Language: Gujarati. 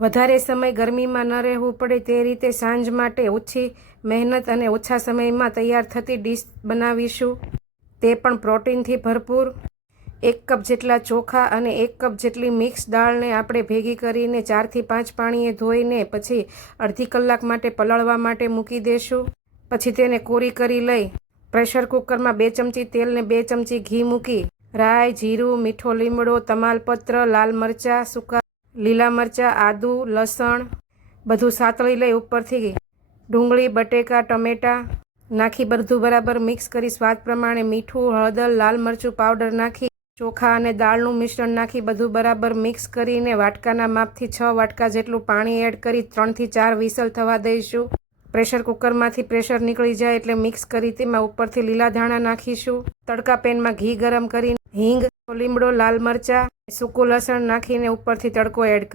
વધારે સમય ગરમીમાં ન રહેવું પડે તે રીતે સાંજ માટે ઓછી મહેનત અને ઓછા સમયમાં તૈયાર થતી ડીશ બનાવીશું, તે પણ પ્રોટીનથી ભરપૂર। 1 કપ જેટલા ચોખા અને 1 કપ જેટલી મિક્સ દાળને આપણે ભેગી કરીને 4 થી 5 પાણીએ ધોઈને પછી અડધી કલાક માટે પલાળવા માટે મૂકી દેશું। પછી તેને કોરી કરી લઈ પ્રેશર કુકરમાં 2 ચમચી તેલ ને 2 ચમચી ઘી મૂકી રાઈ, જીરું, મીઠો લીમડો, તમાલપત્ર, લાલ મરચાં, સૂકા લીલા મરચાં, આદુ, લસણ બધું સાતળી લઈ ઉપરથી ડુંગળી, બટેકા, ટમેટાં નાખી બધું બરાબર મિક્સ કરી સ્વાદ પ્રમાણે મીઠું, હળદર, લાલ મરચું પાવડર નાખી ચોખા અને દાળનું મિશ્રણ નાખી બધું બરાબર મિક્સ કરીને વાટકાના માપથી 6 વાટકા જેટલું પાણી એડ કરી 3 થી 4 વિસલ થવા દઈશું। પ્રેશર કુકરમાંથી પ્રેશર નીકળી જાય એટલે મિક્સ કરી તેમાં ઉપરથી લીલા ધાણા નાખીશું। તડકા પેનમાં ઘી ગરમ કરીને હિંગ, લીમડો, લાલ મરચાં, સૂકું લસણ નાખીને ઉપરથી તડકો એડ